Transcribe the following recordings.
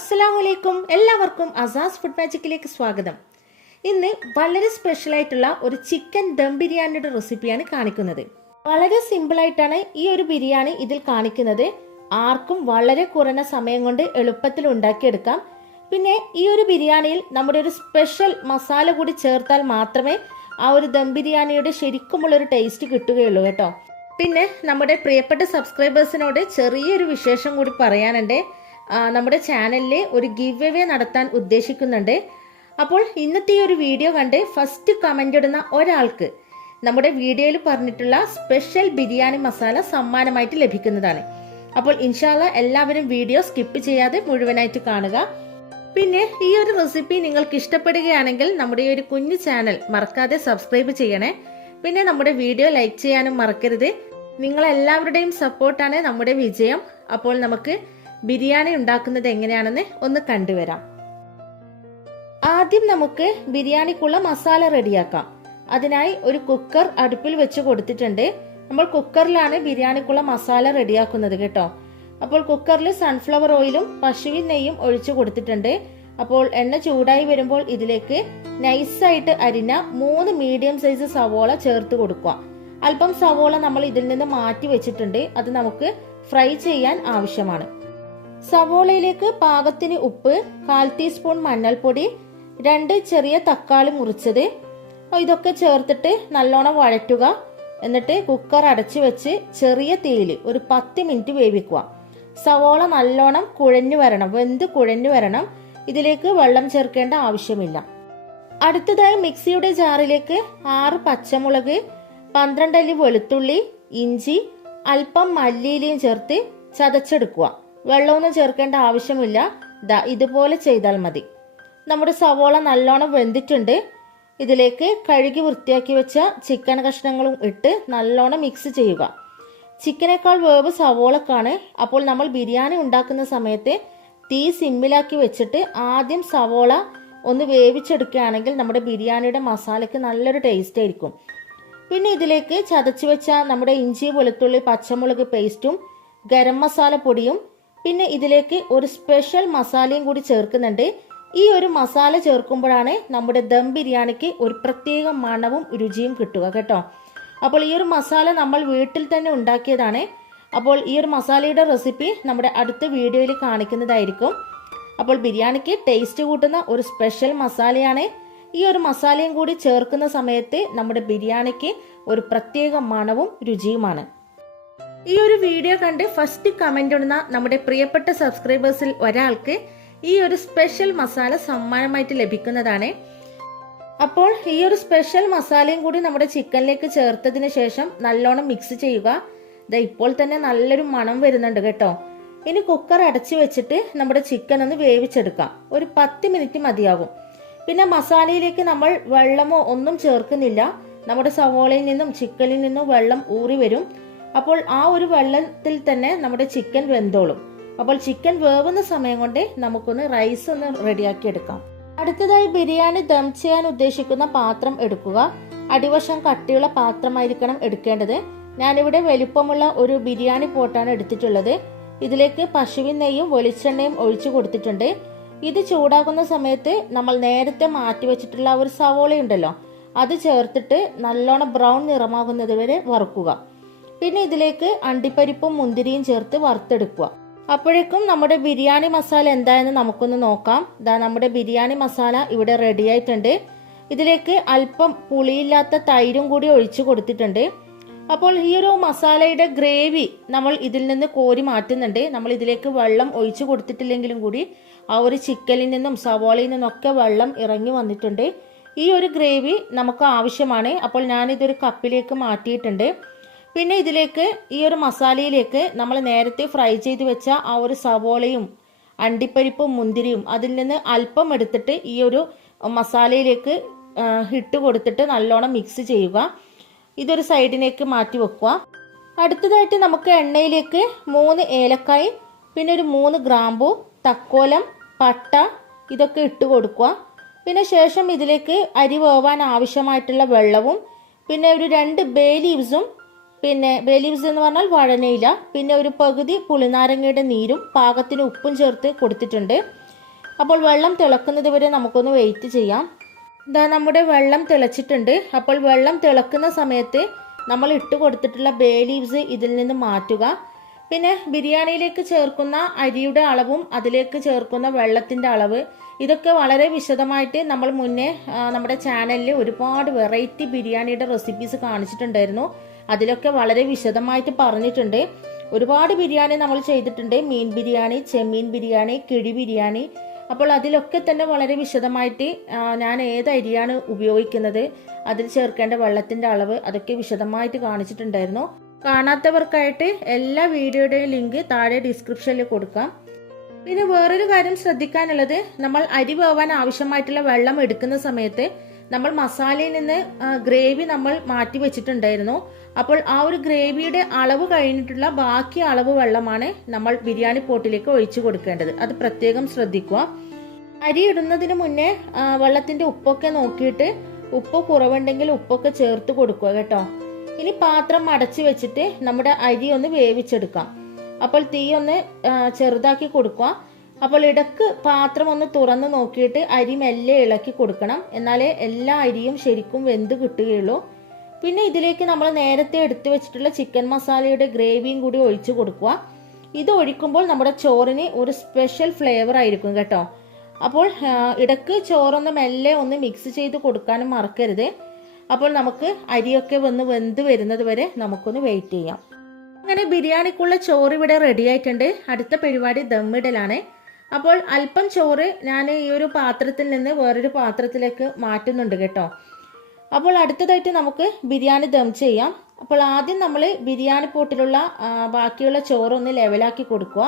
അസ്സലാമലൈക്കും, എല്ലാവർക്കും അസാസ് ഫുഡ് മാജിക്കിലേക്ക് സ്വാഗതം. ഇന്ന് വളരെ സ്പെഷ്യൽ ആയിട്ടുള്ള ഒരു ചിക്കൻ ദം ബിരിയാണിയുടെ റെസിപ്പിയാണ് കാണിക്കുന്നത്. വളരെ സിമ്പിൾ ആയിട്ടാണ് ഈ ഒരു ബിരിയാണി ഇതിൽ കാണിക്കുന്നത്. ആർക്കും വളരെ കുറഞ്ഞ സമയം കൊണ്ട് എളുപ്പത്തിൽ ഉണ്ടാക്കിയെടുക്കാം. പിന്നെ ഈ ഒരു ബിരിയാണിയിൽ നമ്മുടെ ഒരു സ്പെഷ്യൽ മസാല കൂടി ചേർത്താൽ മാത്രമേ ആ ഒരു ദം ബിരിയാണിയുടെ ശരിക്കുമുള്ളൊരു ടേസ്റ്റ് കിട്ടുകയുള്ളൂ കേട്ടോ. പിന്നെ നമ്മുടെ പ്രിയപ്പെട്ട സബ്സ്ക്രൈബേഴ്സിനോട് ചെറിയൊരു വിശേഷം കൂടി പറയാനുണ്ട്. നമ്മുടെ ചാനലിൽ ഒരു ഗിവ് അവേ നടത്താൻ ഉദ്ദേശിക്കുന്നുണ്ട്. അപ്പോൾ ഇന്നത്തെ ഈ ഒരു വീഡിയോ കണ്ട് ഫസ്റ്റ് കമൻ്റ് ഇടുന്ന ഒരാൾക്ക് നമ്മുടെ വീഡിയോയിൽ പറഞ്ഞിട്ടുള്ള സ്പെഷ്യൽ ബിരിയാണി മസാല സമ്മാനമായിട്ട് ലഭിക്കുന്നതാണ്. അപ്പോൾ ഇൻഷാല്ല എല്ലാവരും വീഡിയോ സ്കിപ്പ് ചെയ്യാതെ മുഴുവനായിട്ട് കാണുക. പിന്നെ ഈ ഒരു റെസിപ്പി നിങ്ങൾക്ക് ഇഷ്ടപ്പെടുകയാണെങ്കിൽ നമ്മുടെ ഈ ഒരു കുഞ്ഞു ചാനൽ മറക്കാതെ സബ്സ്ക്രൈബ് ചെയ്യണേ. പിന്നെ നമ്മുടെ വീഡിയോ ലൈക്ക് ചെയ്യാനും മറക്കരുത്. നിങ്ങളെല്ലാവരുടെയും സപ്പോർട്ടാണ് നമ്മുടെ വിജയം. അപ്പോൾ നമുക്ക് ബിരിയാണി ഉണ്ടാക്കുന്നത് എങ്ങനെയാണെന്ന് ഒന്ന് കണ്ടുവരാം. ആദ്യം നമുക്ക് ബിരിയാണിക്കുള്ള മസാല റെഡിയാക്കാം. അതിനായി ഒരു കുക്കർ അടുപ്പിൽ വെച്ച് കൊടുത്തിട്ടുണ്ട്. നമ്മൾ കുക്കറിലാണ് ബിരിയാണിക്കുള്ള മസാല റെഡിയാക്കുന്നത് കേട്ടോ. അപ്പോൾ കുക്കറിൽ സൺഫ്ലവർ ഓയിലും പശുവിൻ നെയ്യും ഒഴിച്ചു കൊടുത്തിട്ടുണ്ട്. അപ്പോൾ എണ്ണ ചൂടായി വരുമ്പോൾ ഇതിലേക്ക് നൈസായിട്ട് അരിഞ്ഞ 3 മീഡിയം സൈസ് സവോള ചേർത്ത് കൊടുക്കുക. അല്പം സവോള നമ്മൾ ഇതിൽ നിന്ന് മാറ്റി വെച്ചിട്ടുണ്ട്. അത് നമുക്ക് ഫ്രൈ ചെയ്യാൻ ആവശ്യമാണ്. സവോളയിലേക്ക് പാകത്തിന് ഉപ്പ്, 1/4 ടീസ്പൂൺ മഞ്ഞൾപ്പൊടി, 2 ചെറിയ തക്കാളി മുറിച്ചത്, ഇതൊക്കെ ചേർത്തിട്ട് നല്ലോണം വഴറ്റുക. എന്നിട്ട് കുക്കർ അടച്ചു വെച്ച് ചെറിയ തീയിൽ ഒരു 10 മിനിറ്റ് വേവിക്കുക. സവോള നല്ലോണം കുഴഞ്ഞു വരണം, വെന്ത് കുഴഞ്ഞു വരണം. ഇതിലേക്ക് വെള്ളം ചേർക്കേണ്ട ആവശ്യമില്ല. അടുത്തതായി മിക്സിയുടെ ജാറിലേക്ക് 6 പച്ചമുളക്, 12 അല്ലി വെളുത്തുള്ളി, ഇഞ്ചി, അല്പം മല്ലിയിലയും ചേർത്ത് ചതച്ചെടുക്കുക. വെള്ളമൊന്നും ചേർക്കേണ്ട ആവശ്യമില്ല. ഇതുപോലെ ചെയ്താൽ മതി. നമ്മുടെ സവോള നല്ലോണം വെന്തിട്ടുണ്ട്. ഇതിലേക്ക് കഴുകി വൃത്തിയാക്കി വെച്ച ചിക്കൻ കഷ്ണങ്ങളും ഇട്ട് നല്ലോണം മിക്സ് ചെയ്യുക. ചിക്കനേക്കാൾ വേവ് സവോളക്കാണ്. അപ്പോൾ നമ്മൾ ബിരിയാണി ഉണ്ടാക്കുന്ന സമയത്ത് തീ സിമ്മിലാക്കി വെച്ചിട്ട് ആദ്യം സവോള ഒന്ന് വേവിച്ചെടുക്കുകയാണെങ്കിൽ നമ്മുടെ ബിരിയാണിയുടെ മസാലയ്ക്ക് നല്ലൊരു ടേസ്റ്റ് ആയിരിക്കും. പിന്നെ ഇതിലേക്ക് ചതച്ചു വെച്ച നമ്മുടെ ഇഞ്ചി, വെളുത്തുള്ളി, പച്ചമുളക് പേസ്റ്റും ഗരം മസാല പൊടിയും പിന്നെ ഇതിലേക്ക് ഒരു സ്പെഷ്യൽ മസാലയും കൂടി ചേർക്കുന്നുണ്ട്. ഈ ഒരു മസാല ചേർക്കുമ്പോഴാണ് നമ്മുടെ ദം ബിരിയാണിക്ക് ഒരു പ്രത്യേക മണവും രുചിയും കിട്ടുക കേട്ടോ. അപ്പോൾ ഈ ഒരു മസാല നമ്മൾ വീട്ടിൽ തന്നെ ഉണ്ടാക്കിയതാണ്. അപ്പോൾ ഈ ഒരു മസാലയുടെ റെസിപ്പി നമ്മുടെ അടുത്ത വീഡിയോയിൽ കാണിക്കുന്നതായിരിക്കും. അപ്പോൾ ബിരിയാണിക്ക് ടേസ്റ്റ് കൂട്ടുന്ന ഒരു സ്പെഷ്യൽ മസാലയാണ്. ഈ ഒരു മസാലയും കൂടി ചേർക്കുന്ന സമയത്ത് നമ്മുടെ ബിരിയാണിക്ക് ഒരു പ്രത്യേക മണവും രുചിയുമാണ്. ഈ ഒരു വീഡിയോ കണ്ട് ഫസ്റ്റ് കമന്റ് ഇടുന്ന നമ്മുടെ പ്രിയപ്പെട്ട സബ്സ്ക്രൈബേഴ്സിൽ ഒരാൾക്ക് ഈ ഒരു സ്പെഷ്യൽ മസാല സമ്മാനമായിട്ട് ലഭിക്കുന്നതാണ്. അപ്പോൾ ഈ ഒരു സ്പെഷ്യൽ മസാലയും കൂടി നമ്മുടെ ചിക്കനിലേക്ക് ചേർത്തതിന് ശേഷം നല്ലോണം മിക്സ് ചെയ്യുക. ഇപ്പോൾ തന്നെ നല്ലൊരു മണം വരുന്നുണ്ട് കേട്ടോ. ഇനി കുക്കർ അടച്ചു വെച്ചിട്ട് നമ്മുടെ ചിക്കൻ ഒന്ന് വേവിച്ചെടുക്കാം. ഒരു 10 മിനിറ്റ് മതിയാകും. പിന്നെ മസാലയിലേക്ക് നമ്മൾ വെള്ളമോ ഒന്നും ചേർക്കുന്നില്ല. നമ്മുടെ സവോളയിൽ നിന്നും ചിക്കനിൽ നിന്നും വെള്ളം ഊറി വരും. അപ്പോൾ ആ ഒരു വെള്ളത്തിൽ തന്നെ നമ്മുടെ ചിക്കൻ വെന്തോളും. അപ്പോൾ ചിക്കൻ വേവുന്ന സമയം കൊണ്ട് നമുക്കൊന്ന് റൈസ് ഒന്ന് റെഡിയാക്കി എടുക്കാം. അടുത്തതായി ബിരിയാണി ദം ചെയ്യാൻ ഉദ്ദേശിക്കുന്ന പാത്രം എടുക്കുക. അടിവശം കട്ടിയുള്ള പാത്രമായിരിക്കണം എടുക്കേണ്ടത്. ഞാനിവിടെ വലിപ്പമുള്ള ഒരു ബിരിയാണി പോട്ടാണ് എടുത്തിട്ടുള്ളത്. ഇതിലേക്ക് പശുവിൻ നെയ്യും വെളിച്ചെണ്ണയും ഒഴിച്ചു കൊടുത്തിട്ടുണ്ട്. ഇത് ചൂടാകുന്ന സമയത്ത് നമ്മൾ നേരത്തെ മാറ്റി വെച്ചിട്ടുള്ള ഒരു സവോള ഉണ്ടല്ലോ, അത് ചേർത്തിട്ട് നല്ലോണം ബ്രൗൺ നിറമാകുന്നത് വരെ വറുക്കുക. പിന്നെ ഇതിലേക്ക് അണ്ടിപ്പരിപ്പും മുന്തിരിയും ചേർത്ത് വറുത്തെടുക്കുക. അപ്പോഴേക്കും നമ്മുടെ ബിരിയാണി മസാല എന്തായെന്ന് നമുക്കൊന്ന് നോക്കാം. നമ്മുടെ ബിരിയാണി മസാല ഇവിടെ റെഡി ആയിട്ടുണ്ട്. ഇതിലേക്ക് അല്പം പുളിയില്ലാത്ത തൈരും കൂടി ഒഴിച്ചു കൊടുത്തിട്ടുണ്ട്. അപ്പോൾ ഈ ഒരു മസാലയുടെ ഗ്രേവി നമ്മൾ ഇതിൽ നിന്ന് കോരി മാറ്റുന്നുണ്ട്. നമ്മൾ ഇതിലേക്ക് വെള്ളം ഒഴിച്ചു കൊടുത്തിട്ടില്ലെങ്കിലും കൂടി ആ ഒരു ചിക്കനിൽ നിന്നും സവോളയിൽ നിന്നൊക്കെ വെള്ളം ഇറങ്ങി വന്നിട്ടുണ്ട്. ഈ ഒരു ഗ്രേവി നമുക്ക് ആവശ്യമാണ്. അപ്പോൾ ഞാനിതൊരു കപ്പിലേക്ക് മാറ്റിയിട്ടുണ്ട്. പിന്നെ ഇതിലേക്ക് ഈ ഒരു മസാലയിലേക്ക് നമ്മൾ നേരത്തെ ഫ്രൈ ചെയ്ത് വെച്ച ആ ഒരു സവോളയും അണ്ടിപ്പരിപ്പും മുന്തിരിയും അതിൽ നിന്ന് അല്പം എടുത്തിട്ട് ഈ ഒരു മസാലയിലേക്ക് ഇട്ട് കൊടുത്തിട്ട് നല്ലോണം മിക്സ് ചെയ്യുക. ഇതൊരു സൈഡിലേക്ക് മാറ്റി വെക്കുക. അടുത്തതായിട്ട് നമുക്ക് എണ്ണയിലേക്ക് 3 ഏലക്കായ്, പിന്നെ ഒരു 3 ഗ്രാമ്പു, തക്കോലം, പട്ട ഇതൊക്കെ ഇട്ട് കൊടുക്കുക. പിന്നെ ശേഷം ഇതിലേക്ക് അരി വേവാൻ ആവശ്യമായിട്ടുള്ള വെള്ളവും പിന്നെ ഒരു 2 ബേ ലീവ്സും, പിന്നെ ബേ ലീവ്സ് എന്ന് പറഞ്ഞാൽ വഴനയില, പിന്നെ ഒരു പകുതി പുളിനാരങ്ങയുടെ നീരും പാകത്തിന് ഉപ്പും ചേർത്ത് കൊടുത്തിട്ടുണ്ട്. അപ്പോൾ വെള്ളം തിളക്കുന്നത് വരെ നമുക്കൊന്ന് വെയിറ്റ് ചെയ്യാം. ഇതാ നമ്മുടെ വെള്ളം തിളച്ചിട്ടുണ്ട്. അപ്പോൾ വെള്ളം തിളക്കുന്ന സമയത്ത് നമ്മൾ ഇട്ട് കൊടുത്തിട്ടുള്ള ബേ ലീവ്സ് ഇതിൽ നിന്ന് മാറ്റുക. പിന്നെ ബിരിയാണിയിലേക്ക് ചേർക്കുന്ന അരിയുടെ അളവും അതിലേക്ക് ചേർക്കുന്ന വെള്ളത്തിൻ്റെ അളവ് ഇതൊക്കെ വളരെ വിശദമായിട്ട് നമ്മൾ മുന്നേ നമ്മുടെ ചാനലിൽ ഒരുപാട് വെറൈറ്റി ബിരിയാണിയുടെ റെസിപ്പീസ് കാണിച്ചിട്ടുണ്ടായിരുന്നു. അതിലൊക്കെ വളരെ വിശദമായിട്ട് പറഞ്ഞിട്ടുണ്ട്. ഒരുപാട് ബിരിയാണി നമ്മൾ ചെയ്തിട്ടുണ്ട്. മീൻ ബിരിയാണി, ചെമ്മീൻ ബിരിയാണി, കിഴി ബിരിയാണി. അപ്പോൾ അതിലൊക്കെ തന്നെ വളരെ വിശദമായിട്ട് ഞാൻ ഏത് അരിയാണ് ഉപയോഗിക്കുന്നത്, അതിൽ ചേർക്കേണ്ട വെള്ളത്തിൻ്റെ അളവ് അതൊക്കെ വിശദമായിട്ട് കാണിച്ചിട്ടുണ്ടായിരുന്നു. കാണാത്തവർക്കായിട്ട് എല്ലാ വീഡിയോയുടെയും ലിങ്ക് താഴെ ഡിസ്ക്രിപ്ഷനിൽ കൊടുക്കാം. പിന്നെ വേറൊരു കാര്യം ശ്രദ്ധിക്കാനുള്ളത്, നമ്മൾ അരി വേവാൻ ആവശ്യമായിട്ടുള്ള വെള്ളം എടുക്കുന്ന സമയത്ത് നമ്മൾ മസാലയിൽ നിന്ന് ഗ്രേവി നമ്മൾ മാറ്റി വെച്ചിട്ടുണ്ടായിരുന്നു. അപ്പോൾ ആ ഒരു ഗ്രേവിയുടെ അളവ് കഴിഞ്ഞിട്ടുള്ള ബാക്കി അളവ് വെള്ളമാണ് നമ്മൾ ബിരിയാണി പോട്ടിലേക്ക് ഒഴിച്ചു കൊടുക്കേണ്ടത്. അത് പ്രത്യേകം ശ്രദ്ധിക്കുക. അരി ഇടുന്നതിന് മുന്നേ വെള്ളത്തിന്റെ ഉപ്പൊക്കെ നോക്കിയിട്ട് ഉപ്പ് കുറവുണ്ടെങ്കിൽ ഉപ്പൊക്കെ ചേർത്ത് കൊടുക്കുക കേട്ടോ. ഇനി പാത്രം അടച്ചു വെച്ചിട്ട് നമ്മുടെ അരി ഒന്ന് വേവിച്ചെടുക്കാം. അപ്പോൾ തീ ഒന്ന് ചെറുതാക്കി കൊടുക്കുക. അപ്പോൾ ഇടക്ക് പാത്രം ഒന്ന് തുറന്ന് നോക്കിയിട്ട് അരി മെല്ലെ ഇളക്കി കൊടുക്കണം. എന്നാലേ എല്ലാ അരിയും ശരിക്കും വെന്ത് കിട്ടുകയുള്ളൂ. പിന്നെ ഇതിലേക്ക് നമ്മൾ നേരത്തെ എടുത്തു വെച്ചിട്ടുള്ള ചിക്കൻ മസാലയുടെ ഗ്രേവിയും കൂടി ഒഴിച്ചു കൊടുക്കുക. ഇത് ഒഴിക്കുമ്പോൾ നമ്മുടെ ചോറിന് ഒരു സ്പെഷ്യൽ ഫ്ലേവർ ആയിരിക്കും കേട്ടോ. അപ്പോൾ ഇടക്ക് ചോറൊന്ന് മെല്ലെ ഒന്ന് മിക്സ് ചെയ്ത് കൊടുക്കാനും മറക്കരുത്. അപ്പോൾ നമുക്ക് അരിയൊക്കെ വെന്ത് വരുന്നത് വരെ നമുക്കൊന്ന് വെയിറ്റ് ചെയ്യാം. അങ്ങനെ ബിരിയാണിക്കുള്ള ചോറ് ഇവിടെ റെഡി ആയിട്ടുണ്ട്. അടുത്ത പരിപാടി ദമ്മിടലാണ്. അപ്പോൾ അല്പം ചോറ് ഞാൻ ഈ ഒരു പാത്രത്തിൽ നിന്ന് വേറൊരു പാത്രത്തിലേക്ക് മാറ്റുന്നുണ്ട് കേട്ടോ. അപ്പോൾ അടുത്തതായിട്ട് നമുക്ക് ബിരിയാണി ദം ചെയ്യാം. അപ്പോൾ ആദ്യം നമ്മൾ ബിരിയാണി പോട്ടിലുള്ള ബാക്കിയുള്ള ചോറൊന്ന് ലെവലാക്കി കൊടുക്കുക.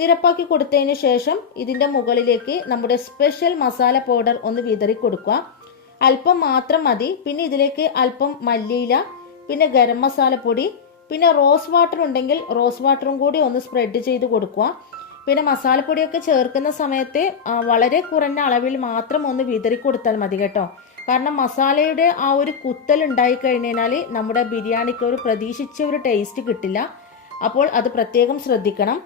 നിരപ്പാക്കി കൊടുത്തതിന് ശേഷം ഇതിൻ്റെ മുകളിലേക്ക് നമ്മുടെ സ്പെഷ്യൽ മസാല പൗഡർ ഒന്ന് വിതറി കൊടുക്കുക. അല്പം മാത്രം മതി. പിന്നെ ഇതിലേക്ക് അല്പം മല്ലിയില, പിന്നെ ഗരം മസാലപ്പൊടി, പിന്നെ റോസ് വാട്ടർ ഉണ്ടെങ്കിൽ റോസ് വാട്ടറും കൂടി ഒന്ന് സ്പ്രെഡ് ചെയ്ത് കൊടുക്കുക. പിന്നെ മസാലപ്പൊടിയൊക്കെ ചേർക്കുന്ന സമയത്ത് വളരെ കുറഞ്ഞ അളവിൽ മാത്രം ഒന്ന് വിതറി കൊടുത്താൽ മതി കേട്ടോ. കാരണം മസാലയുടെ ആ ഒരു കുത്തൽ ഉണ്ടായി കഴിഞ്ഞാൽ നമ്മുടെ ബിരിയാണിക്ക് ഒരു പ്രതീക്ഷിച്ച ഒരു ടേസ്റ്റ് കിട്ടില്ല. അപ്പോൾ അത് പ്രത്യേകം ശ്രദ്ധിക്കണം.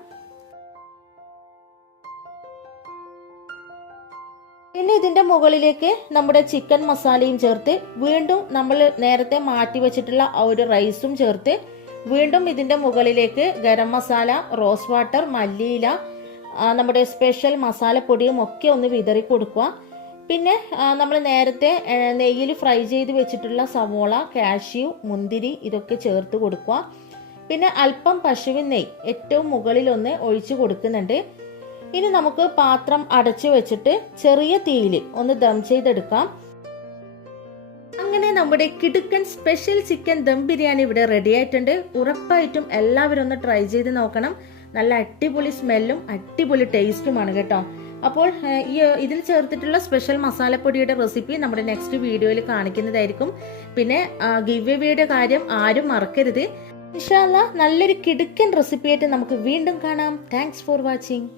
പിന്നെ ഇതിന്റെ മുകളിലേക്ക് നമ്മുടെ ചിക്കൻ മസാലയും ചേർത്ത് വീണ്ടും നമ്മൾ നേരത്തെ മാറ്റി വെച്ചിട്ടുള്ള ആ ഒരു റൈസും ചേർത്ത് വീണ്ടും ഇതിന്റെ മുകളിലേക്ക് ഗരം മസാല, റോസ് വാട്ടർ, മല്ലിയില, നമ്മുടെ സ്പെഷ്യൽ മസാലപ്പൊടിയും ഒക്കെ ഒന്ന് വിതറി കൊടുക്കുക. പിന്നെ നമ്മൾ നേരത്തെ നെയ്യിൽ ഫ്രൈ ചെയ്ത് വെച്ചിട്ടുള്ള സവോള, കാഷ്യൂ, മുന്തിരി ഇതൊക്കെ ചേർത്ത് കൊടുക്കുക. പിന്നെ അല്പം പശുവിൻ നെയ്യ് ഏറ്റവും മുകളിലൊന്ന് ഒഴിച്ചു കൊടുക്കുന്നുണ്ട്. ഇനി നമുക്ക് പാത്രം അടച്ചു വെച്ചിട്ട് ചെറിയ തീയിൽ ഒന്ന് ദം ചെയ്തെടുക്കാം. അങ്ങനെ നമ്മുടെ കിടുക്കൻ സ്പെഷ്യൽ ചിക്കൻ ദം ബിരിയാണി ഇവിടെ റെഡി ആയിട്ടുണ്ട്. ഉറപ്പായിട്ടും എല്ലാവരും ഒന്ന് ട്രൈ ചെയ്ത് നോക്കണം. നല്ല അടിപൊളി സ്മെല്ലും അടിപൊളി ടേസ്റ്റുമാണ് കേട്ടോ. അപ്പോൾ ഇതിൽ ചേർത്തിട്ടുള്ള സ്പെഷ്യൽ മസാലപ്പൊടിയുടെ റെസിപ്പി നമ്മുടെ നെക്സ്റ്റ് വീഡിയോയിൽ കാണിക്കുന്നതായിരിക്കും. പിന്നെ ഗിവ് എവേയുടെ കാര്യം ആരും മറക്കരുത്. ഇൻഷാ അല്ലാഹ് നല്ലൊരു കിടുക്കൻ റെസിപ്പി ആയിട്ട് നമുക്ക് വീണ്ടും കാണാം. Thanks for watching.